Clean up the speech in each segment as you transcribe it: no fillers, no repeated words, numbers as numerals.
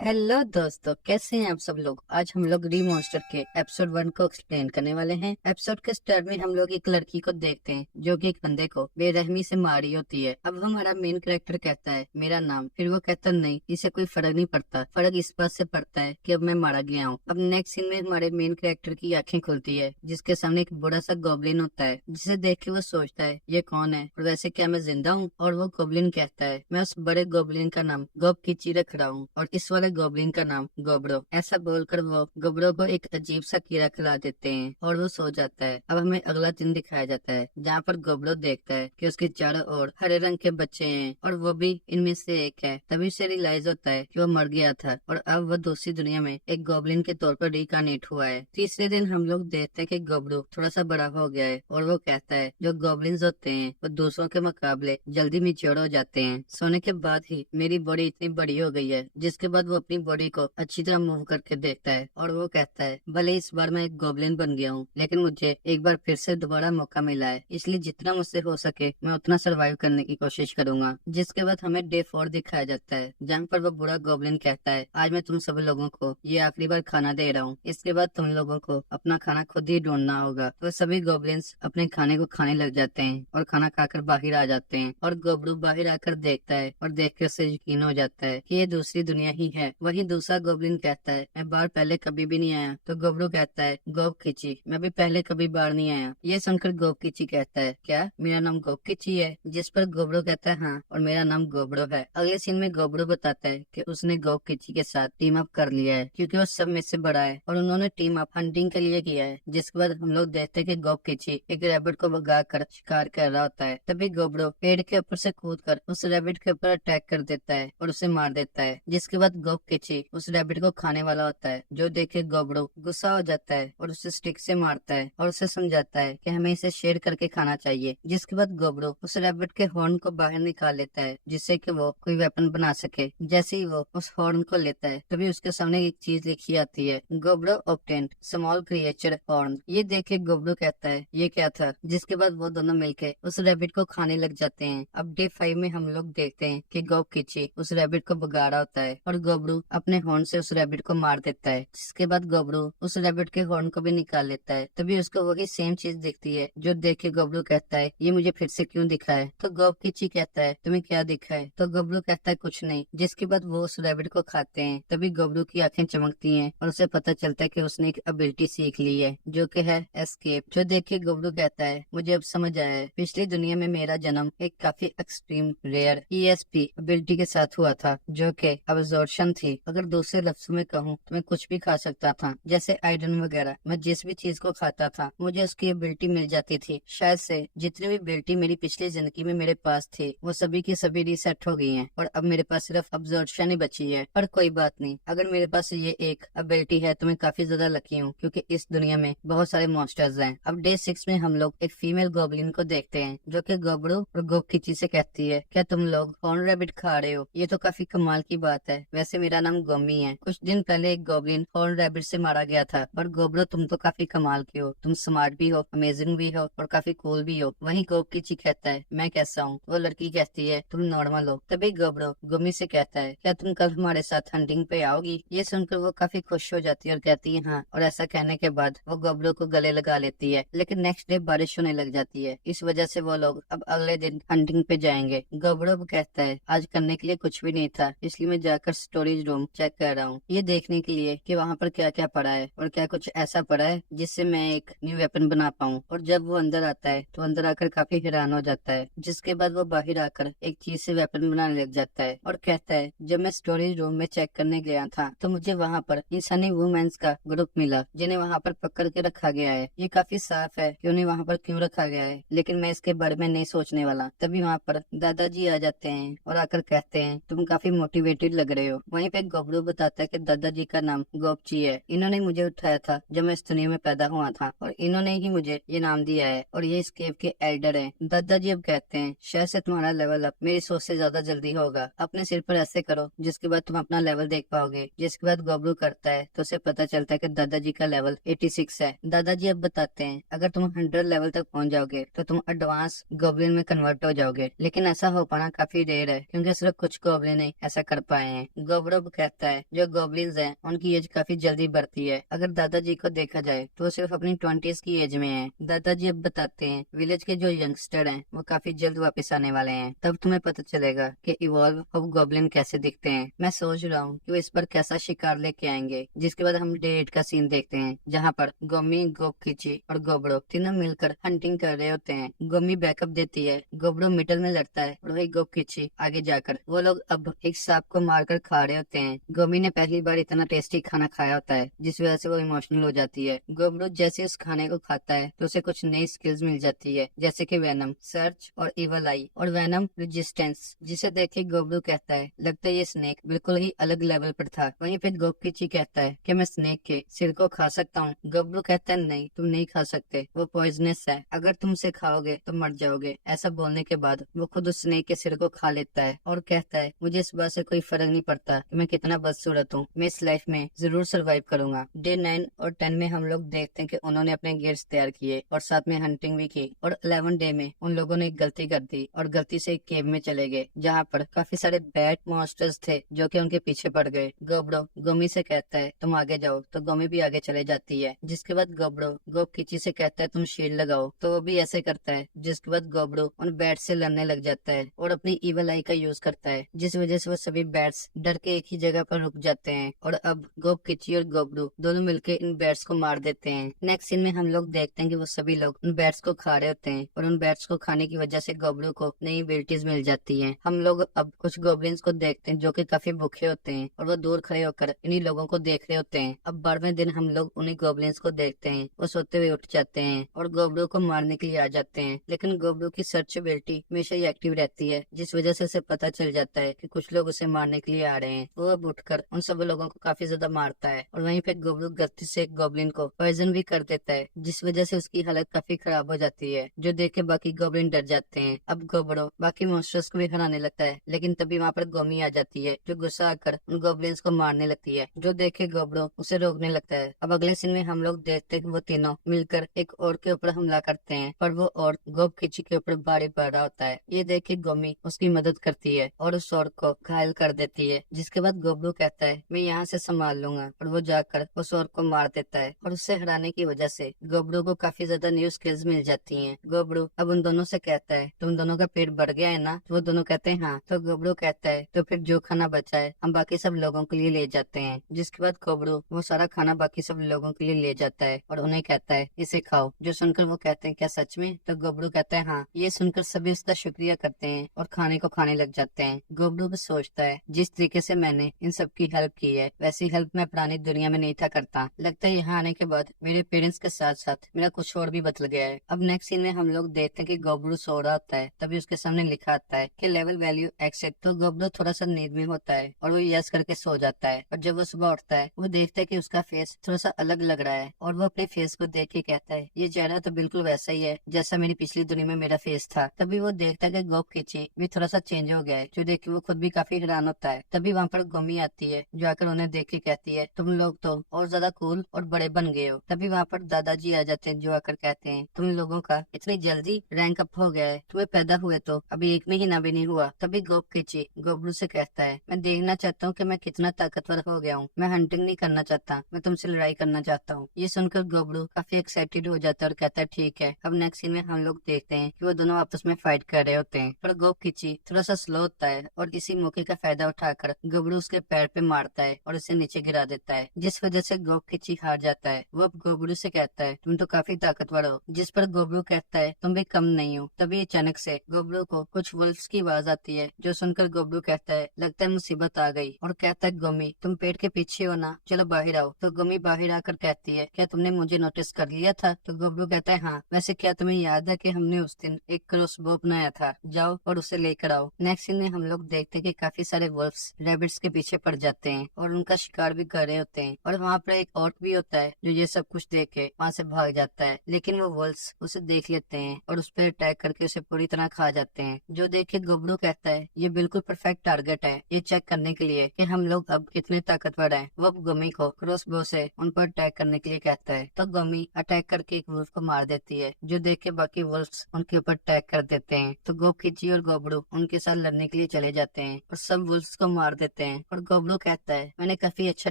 Hello दोस्तों, कैसे हैं आप सब लोग। आज हम लोग रीमॉन्स्टर के एपिसोड 1 को एक्सप्लेन करने वाले हैं। एपिसोड के स्टार्ट में हम लोग एक लड़की को देखते हैं जो कि एक बंदे को बेरहमी से मारी होती है। अब हमारा मेन कैरेक्टर कहता है मेरा नाम, फिर वो कहता नहीं, इसे कोई फर्क नहीं पड़ता। फर्क इस बात से पड़ता है कि अब मैं मारा गया हूँ। अब नेक्स्ट सीन में हमारे मेन कैरेक्टर की आंखें खुलती है, जिसके सामने एक बड़ा सा गॉब्लिन होता है, जिसे देख के वो सोचता है ये कौन है और वैसे क्या मैं जिंदा हूँ। और वो गॉब्लिन कहता है मैं उस बड़े गॉब्लिन का नाम गॉब कीची रख रहा हूँ और इस वाले गॉब्लिन का नाम गोब्रो। ऐसा बोलकर वो गोब्रो को एक अजीब सा कीड़ा खिला देते हैं और वो सो जाता है। अब हमें अगला दिन दिखाया जाता है जहाँ पर गोब्रो देखता है कि उसके चारों ओर हरे रंग के बच्चे हैं और वो भी इनमें से एक है। तभी उसे रियलाइज होता है कि वो मर गया था और अब वो दूसरी दुनिया में एक गॉब्लिन के तौर पर रिकार्नेट हुआ है। तीसरे दिन हम लोग देखते हैं कि गोब्रो थोड़ा सा बड़ा हो गया है और वो कहता है जो गॉब्लिन्स होते हैं वो दूसरों के मुकाबले जल्दी मैच्योर हो जाते हैं। सोने के बाद ही मेरी बॉडी इतनी बड़ी हो गई है। जिसके बाद वो अपनी बॉडी को अच्छी तरह मूव करके देखता है और वो कहता है भले इस बार मैं एक गॉब्लिन बन गया हूँ, लेकिन मुझे एक बार फिर से दोबारा मौका मिला है, इसलिए जितना मुझसे हो सके मैं उतना सरवाइव करने की कोशिश करूंगा। जिसके बाद हमें डे 4 दिखाया जाता है जहाँ पर वो बुरा गॉब्लिन कहता है आज मैं तुम सब लोगों को ये आखिरी बार खाना दे रहा हूँ, इसके बाद तुम लोगों को अपना खाना खुद ही ढूंढना होगा। तो सभी गॉब्लिन्स अपने खाने को खाने लग जाते हैं और खाना खाकर बाहर आ जाते हैं और गोबरू बाहर आकर देखता है और देख कर उसे यकीन हो जाता है कि ये दूसरी दुनिया ही है। वहीं दूसरा गोब्लिन कहता है मैं बाहर पहले कभी भी नहीं आया। तो गोबरू कहता है गोब खिची, मैं भी पहले कभी बाहर नहीं आया। ये सुनकर गोब खिची कहता है क्या मेरा नाम गोब खिची है? जिस पर गोबरू कहता है हाँ, और मेरा नाम गोबरू है। अगले सीन में गोबरू बताता है कि उसने गोब खिची के साथ टीम अप कर लिया है क्योंकि वो सब में से बड़ा है और उन्होंने टीम अप हंटिंग के लिए किया है। जिसके बाद हम लोग देखते हैं कि गोब खिची एक रैबिट को भगा कर शिकार कर रहा होता है। तभी गोबरू पेड़ के ऊपर से कूद कर उस रैबिट के ऊपर अटैक कर देता है और उसे मार देता है। जिसके बाद गोब खिची उस रैबिट को खाने वाला होता है, जो देखे गोबरू गुस्सा हो जाता है और उसे स्टिक से मारता है और उसे समझाता है कि हमें इसे शेयर करके खाना चाहिए। जिसके बाद गोबरू उस रैबिट के हॉर्न को बाहर निकाल लेता है जिससे कि वो कोई वेपन बना सके। जैसे ही वो उस हॉर्न को लेता है तभी उसके सामने एक चीज लिखी आती है गोबरू ऑब्टेन्ड स्मॉल क्रिएचर हॉर्न। ये देख के गोबरू कहता है ये क्या था। जिसके बाद वो दोनों मिलके उस रैबिट को खाने लग जाते हैं। अब डे 5 में हम लोग देखते हैं कि गोब खिची उस रैबिट को भगा रहा होता है और गोबरू अपने हॉर्न से उस रैबिट को मार देता है। जिसके बाद गोबरू उस रैबिट के हॉर्न को भी निकाल लेता है। तभी उसको वही सेम चीज दिखती है, जो देख के गोबरू कहता है ये मुझे फिर से क्यों दिखा है। तो गोब खिची कहता है तुम्हें क्या दिखा है? तो गोबरू कहता है कुछ नहीं। जिसके बाद वो उस रैबिट को खाते हैं। तभी गोबरू की आंखें चमकती हैं और उसे पता चलता है कि उसने एक एबिलिटी सीख ली है जो कि है एस्केप। जो देख के गोबरू कहता है मुझे अब समझ आया है, पिछली दुनिया में मेरा जन्म एक काफी एक्सट्रीम रेयर ESP एबिलिटी के साथ हुआ था जो कि अब्जॉर्प्शन थी। अगर दूसरे लफ्जों में कहूँ तो मैं कुछ भी खा सकता था, जैसे आयरन वगैरह। मैं जिस भी चीज को खाता था मुझे उसकी एबिलिटी मिल जाती थी। शायद से जितनी भी एबिलिटी मेरी पिछली जिंदगी में मेरे पास थी वो सभी की सभी रीसेट हो गई हैं और अब मेरे पास सिर्फ अब्जॉर्प्शन ही बची है। पर कोई बात नहीं, अगर मेरे पास ये एक एबिलिटी है तो मैं काफी ज्यादा लकी हूँ क्योंकि इस दुनिया में बहुत सारे मॉन्स्टर्स हैं। अब डे 6 में हम लोग एक फीमेल गॉब्लिन को देखते हैं जो कि गोबरू और गोब खिची से कहती है क्या तुम लोग हॉर्न रैबिट खा रहे हो? ये तो काफी कमाल की बात है। वैसे मेरा नाम गोमी है। कुछ दिन पहले एक गॉब्लिन हॉर्न रैबिट से मारा गया था। और गोबरू तुम तो काफी कमाल के हो, तुम स्मार्ट भी हो, अमेजिंग भी हो और काफी कूल भी हो। वहीं गोब खिची कहता है मैं कैसा हूँ? वो लड़की कहती है तुम नॉर्मल हो। तभी गोबरू गोमी से कहता है क्या तुम कल हमारे साथ हंटिंग पे आओगी? ये सुनकर वो काफी खुश हो जाती है और कहती है हाँ। और ऐसा कहने के बाद वो गोबरू को गले लगा लेती है। लेकिन नेक्स्ट डे बारिश होने लग जाती है, इस वजह से वो लोग अब अगले दिन हंटिंग पे जाएंगे। गोबरू अब कहता है आज करने के लिए कुछ भी नहीं था, इसलिए मैं जाकर स्टोरेज रूम चेक कर रहा हूँ, ये देखने के लिए कि वहाँ पर क्या क्या पड़ा है और क्या कुछ ऐसा पड़ा है जिससे मैं एक न्यू वेपन बना पाऊँ। और जब वो अंदर आता है तो अंदर आकर काफी हैरान हो जाता है। जिसके बाद वो बाहर आकर एक चीज से वेपन बनाने लग जाता है और कहता है जब मैं स्टोरेज रूम में चेक करने गया था तो मुझे वहाँ पर इंसानी वुमेन्स का ग्रुप मिला जिन्हें वहाँ पर पकड़ के रखा गया है। ये काफी साफ है कि उन्हें वहाँ पर क्यों रखा गया है, लेकिन मैं इसके बारे में नहीं सोचने वाला। तभी वहाँ पर दादाजी आ जाते हैं और आकर कहते हैं तुम काफी मोटिवेटेड लग रहे हो। वहीं पे गोबरू बताता है कि दादाजी का नाम गोपची है। इन्होंने मुझे उठाया था जब मैं इस दुनिया में पैदा हुआ था और इन्होंने ही मुझे ये नाम दिया है और ये इस केव के एल्डर हैं। दादाजी अब कहते हैं शायद से तुम्हारा लेवल अप मेरी सोच से ज्यादा जल्दी होगा। अपने सिर पर ऐसे करो जिसके बाद तुम अपना लेवल देख पाओगे। जिसके बाद गोबरू करता है तो उसे पता चलता है कि दादाजी का लेवल 86 है। दादाजी अब बताते हैं अगर तुम 100 लेवल तक पहुंच जाओगे तो तुम एडवांस गोब्लिन में कन्वर्ट हो जाओगे, लेकिन ऐसा हो पाना काफी रेयर है क्योंकि सिर्फ कुछ गोब्लिन ही ऐसा कर पाए हैं। गोबरू गोबरो कहता है जो गॉब्लिन्स हैं उनकी एज काफी जल्दी बढ़ती है। अगर दादाजी को देखा जाए तो वो सिर्फ अपनी 20s की एज में है। दादाजी अब बताते हैं विलेज के जो यंगस्टर हैं वो काफी जल्द वापस आने वाले हैं, तब तुम्हें पता चलेगा कि इवॉल्व ऑफ गॉब्लिन कैसे दिखते हैं। मैं सोच रहा हूँ कि वो इस पर कैसा शिकार लेके आएंगे। जिसके बाद हम डे 8 का सीन देखते हैं जहाँ पर गोमी, गोबकिची और गोबरो तीनों मिलकर हंटिंग कर रहे होते हैं। गोमी बैकअप देती है, गोबरो मिडल में लड़ता है और वही गोबकिची आगे जाकर। वो लोग अब एक सांप को मारकर खा रहे होते हैं। गोमी ने पहली बार इतना टेस्टी खाना खाया होता है जिस वजह से वो इमोशनल हो जाती है। गोबरो जैसे उस खाने को खाता है तो उसे कुछ नई स्किल्स मिल जाती है जैसे कि वेनम, सर्च और इवल आई और वेनम रेजिस्टेंस, जिसे देख के गोबरो कहता है लगता है ये स्नेक बिल्कुल ही अलग लेवल पर था। वहीं फिर गोबकिची कहता है कि मैं स्नेक के सिर को खा सकता हूँ। गोबरो कहता है नहीं, तुम नहीं खा सकते, वो पॉइजनस है, अगर तुम उसे खाओगे तो मर जाओगे। ऐसा बोलने के बाद वो खुद उस स्नेक के सिर को खा लेता है और कहता है मुझे इस बात से कोई फर्क नहीं पड़ता कि मैं कितना बदसूरत हूँ, मैं इस लाइफ में जरूर सर्वाइव करूंगा। डे 9 और 10 में हम लोग देखते हैं कि उन्होंने अपने गियर्स तैयार किए और साथ में हंटिंग भी की। और 11 डे में उन लोगों ने एक गलती कर दी और गलती से एक केव में चले गए जहाँ पर काफी सारे बैड मॉन्स्टर्स थे जो कि उनके पीछे पड़ गए। गोबरो गोमी से कहता है तुम आगे जाओ, तो गोमी भी आगे चले जाती है। जिसके बाद गोबरो गोबकिची से कहता है तुम शील्ड लगाओ, तो वो भी ऐसे करता है। जिसके बाद गोबरो उन बैट्स से लड़ने लग जाता है और अपनी इवल आई का यूज करता है, जिस वजह से वो सभी बैट्स डर के एक ही जगह पर रुक जाते हैं और अब गोबकिची और गोबरो दोनों मिलकर इन बैट्स को मार देते हैं। नेक्स्ट सीन में हम लोग देखते हैं कि वो सभी लोग उन बैट्स को खा रहे होते हैं और उन बैट्स को खाने की वजह से गोबरो को नई एबिलिटीज मिल जाती हैं। हम लोग अब कुछ गोब्लिन्स को देखते हैं जो कि काफी भूखे होते हैं और वो दूर खड़े होकर इन्हीं लोगों को देख रहे होते हैं। अब 12वें दिन हम लोग उन्हीं गोब्लिन्स को देखते हैं, वो सोते हुए उठ जाते हैं और गोबरो को मारने के लिए आ जाते हैं। लेकिन गोबरो की सर्च एबिलिटी हमेशा ही एक्टिव रहती है, जिस वजह से उसे पता चल जाता है कि कुछ लोग उसे मारने के लिए आ रहे हैं। वो अब उठकर उन सब लोगों को काफी ज्यादा मारता है और वहीं पे गोबरो गलती से एक गोब्लिन को पॉइजन भी कर देता है, जिस वजह से उसकी हालत काफी खराब हो जाती है, जो देख के बाकी गोब्लिन डर जाते हैं। अब गोबरो बाकी मॉन्स्टर्स को भी हराने लगता है, लेकिन तभी वहाँ पर गोमी आ जाती है जो गुस्सा आकर उन गोब्लिन्स को मारने लगती है, जो देख के गोबरो उसे रोकने लगता है। अब अगले सीन में हम लोग देखते हैं कि वो तीनों मिलकर एक और के ऊपर हमला करते हैं, पर वो और गोबकिची के ऊपर भारी पड़ रहा होता है। ये देख के गोमी उसकी मदद करती है और उस औरत को घायल कर देती है। जिसके बाद गोबरो कहता है मैं यहाँ से संभाल लूंगा, और वो जाकर उस औरत को मार देता है और उससे हराने की वजह से गोबरो को काफी ज्यादा न्यू स्किल्स मिल जाती हैं। गोबरो अब उन दोनों से कहता है तुम दोनों का पेट बढ़ गया है ना? तो वो दोनों कहते हैं हाँ। तो गोबरो कहता है तो फिर जो खाना बचा है हम बाकी सब लोगों के लिए ले जाते हैं। जिसके बाद गोबरो वो सारा खाना बाकी सब लोगों के लिए ले जाता है और उन्हें कहता है इसे खाओ। जो सुनकर वो कहते हैं क्या सच में? तो गोबरो कहता है हाँ। ये सुनकर सभी उसका शुक्रिया करते हैं और खाने को खाने लग जाते हैं। गोबरो भी सोचता है जिस तरीके से मैंने इन सबकी हेल्प की है वैसी हेल्प मैं पुरानी दुनिया में नहीं था करता। लगता है यहाँ आने के बाद मेरे पेरेंट्स के साथ साथ मेरा कुछ और भी बदल गया है। अब नेक्स्ट सीन में हम लोग देखते हैं कि गोबरो सो रहा होता है, तभी उसके सामने लिखा आता है कि लेवल वैल्यू एक्सेप्ट। तो गोबरो थोड़ा सा नींद में होता है और वो यस करके सो जाता है। और जब वो सुबह उठता है वो देखता है कि उसका फेस थोड़ा सा अलग लग रहा है और वो अपने फेस को देख के कहता है ये चेहरा तो बिल्कुल वैसा ही है जैसा मेरी पिछली दुनिया में मेरा फेस था। तभी वो देखता है कि गोबकिची भी थोड़ा सा चेंज हो गया है, जो देख के वो खुद भी काफी हैरान होता है। तभी वहाँ पर गोमी आती है जो आकर उन्हें देख के कहती है तुम लोग तो और ज्यादा कूल और बड़े बन गए हो। तभी वहाँ पर दादाजी आ जाते हैं जो आकर कहते हैं तुम लोगों का इतनी जल्दी रैंक अप हो गया है, तुम्हें पैदा हुए तो अभी 1 महीना भी नहीं हुआ। तभी गोबकिची गोबरू से कहता है मैं देखना चाहता हूँ कि मैं कितना ताकतवर हो गया हूँ, मैं हंटिंग नहीं करना चाहता, मैं तुमसे लड़ाई करना चाहता हूँ। ये सुनकर गोबरू काफी एक्साइटेड हो जाता है और कहता है ठीक है। अब नेक्स्ट सीन में हम लोग देखते हैं कि वो दोनों आपस में फाइट कर रहे होते हैं, पर गोबकिची थोड़ा सा स्लो होता है और इसी मौके का फायदा उठाकर गोबरू उसके पैर पे मारता है और उसे नीचे गिरा देता है, जिस वजह से गोबकिची हार जाता है। वो अब गोबरू से कहता है तुम तो काफी ताकतवर हो, जिस पर गोबरू कहता है तुम भी कम नहीं हो। तभी अचानक से गोबरू को कुछ वुल्फ्स की आवाज आती है, जो सुनकर गोबरू कहता है लगता है मुसीबत आ गई, और कहता है गोमी तुम पेड़ के पीछे हो ना, चलो बाहर आओ। तो गोमी बाहर आकर कहती है क्या तुमने मुझे नोटिस कर लिया था? तो गोबरू कहता है हाँ। वैसे क्या तुम्हें याद है कि हमने उस दिन एक क्रॉसबो बनाया था, जाओ और उसे लेकर आओ। नेक्स्ट सीन में हम लोग देखते हैं कि काफी सारे वुल्फ्स रैबिट्स के पीछे पड़ जाते हैं और उनका शिकार भी कर रहे होते हैं, और वहाँ पर एक ऑर्क भी होता है जो ये सब कुछ देख के वहाँ से भाग जाता है। लेकिन वो वुल्फ्स उसे देख लेते हैं और उस पर अटैक करके उसे पूरी तरह खा जाते हैं, जो देख के गोबरू कहता है ये बिल्कुल परफेक्ट टारगेट है ये चेक करने के लिए कि हम लोग अब कितने ताकतवर हैं। वो गोमी को क्रॉसबो से उन पर अटैक करने के लिए कहता है, तो गोमी अटैक करके एक वुल्फ को मार देती है, जो देख के बाकी वुल्फ्स उनके ऊपर अटैक कर देते हैं। तो गोबकिची और गोबरू उनके साथ लड़ने के लिए चले जाते हैं और सब वुल्फ्स को मार देते होते हैं और गोब्लू कहता है मैंने काफी अच्छा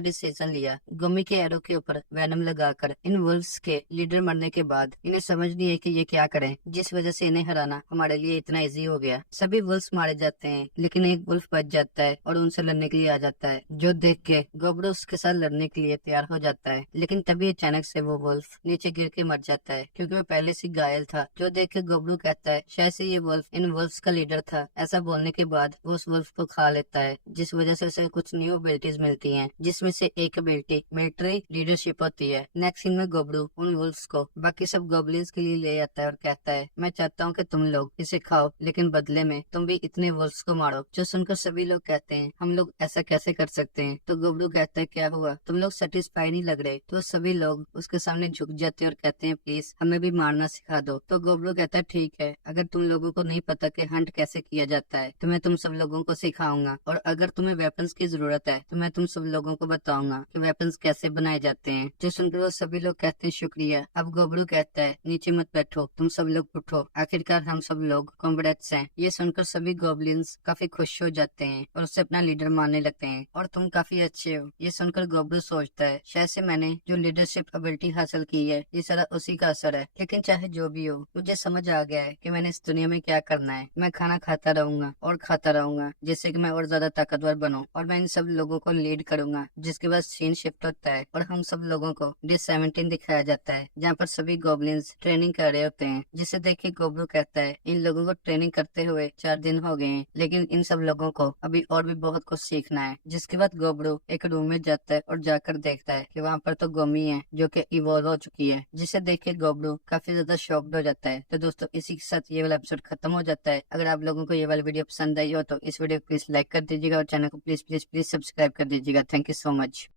डिसीजन लिया। गुम्मी के एरो के ऊपर वेनम लगाकर इन वुल्फ्स के लीडर मरने के बाद इन्हें समझ नहीं है कि ये क्या करें, जिस वजह से इन्हें हराना हमारे लिए इतना इजी हो गया। सभी वुल्फ्स मारे जाते हैं लेकिन एक वुल्फ बच जाता है और उनसे लड़ने के लिए आ जाता है, जो देख के गोब्लू उसके साथ लड़ने के लिए तैयार हो जाता है। लेकिन तभी अचानक से वो वुल्फ नीचे गिर के मर जाता है क्योंकि वो पहले से घायल था, जो देख के गोब्लू कहता है शायद से ये वुल्फ इन वुल्फ्स का लीडर था। ऐसा बोलने के बाद वो उस वुल्फ को खा लेता है, जिस वजह से उसे कुछ न्यू एबिलिटीज मिलती हैं, जिसमें से एक एबिलिटी मिलिट्री लीडरशिप होती है। नेक्स्ट सीन में गोब्लू उन वुल्फ्स को बाकी सब गॉब्लिन्स के लिए ले आता है और कहता है मैं चाहता हूँ कि तुम लोग इसे खाओ, लेकिन बदले में तुम भी इतने वुल्फ्स को मारो। जो सुनकर सभी लोग कहते हैं हम लोग ऐसा कैसे कर सकते हैं। तो गोब्लू कहता है क्या हुआ, तुम लोग सेटिस्फाई नहीं लग रहे। तो सभी लोग उसके सामने झुक जाते हैं और कहते हैं प्लीज हमें भी मारना सिखा दो। तो गोब्लू कहता है ठीक है, अगर तुम लोगों को नहीं पता कि हंट कैसे किया जाता है तो मैं तुम सब लोगों को सिखाऊंगा, और अगर तुम्हें वेपन्स की जरूरत है तो मैं तुम सब लोगों को बताऊंगा कि वेपन्स कैसे बनाए जाते हैं। जो सुनकर वो सभी लोग कहते हैं शुक्रिया। अब गोब्लू कहता है नीचे मत बैठो, तुम सब लोग उठो, आखिरकार हम सब लोग कॉम्रेड्स हैं। ये सुनकर सभी गॉब्लिन्स काफी खुश हो जाते हैं और उससे अपना लीडर मानने लगते हैं, और तुम काफी अच्छे हो। ये सुनकर गोब्लू सोचता है शायद से मैंने जो लीडरशिप एबिलिटी हासिल की है ये सारा उसी का असर है, लेकिन चाहे जो भी हो मुझे समझ आ गया है कि मैंने इस दुनिया में क्या करना है। मैं खाना खाता रहूंगा और खाता रहूंगा जिससे कि मैं और ज्यादा ताकतवर बनूं, और मैं इन सब लोगों को लीड करूंगा। जिसके बाद सीन शिफ्ट होता है और हम सब लोगों को डे 17 दिखाया जाता है, जहाँ पर सभी गॉब्लिन्स ट्रेनिंग कर रहे होते हैं। जिसे देख के गोब्लू कहता है इन लोगों को ट्रेनिंग करते हुए 4 दिन हो गए हैं, लेकिन इन सब लोगों को अभी और भी बहुत कुछ सीखना है। जिसके बाद गोब्लू एक रूम में जाता है और जाकर देखता है कि वहाँ पर तो गोमी है जो कि इवॉल्व हो चुकी है, जिसे देख के गोब्लू काफी ज्यादा शॉक्ड हो जाता है। तो दोस्तों इसी के साथ ये वाला एपिसोड खत्म हो जाता है। अगर आप लोगों को ये वाली वीडियो पसंद आई हो तो इस वीडियो को प्लीज लाइक कर दीजिएगा और चैनल को प्लीज प्लीज प्लीज सब्सक्राइब कर दीजिएगा। Thank you so much.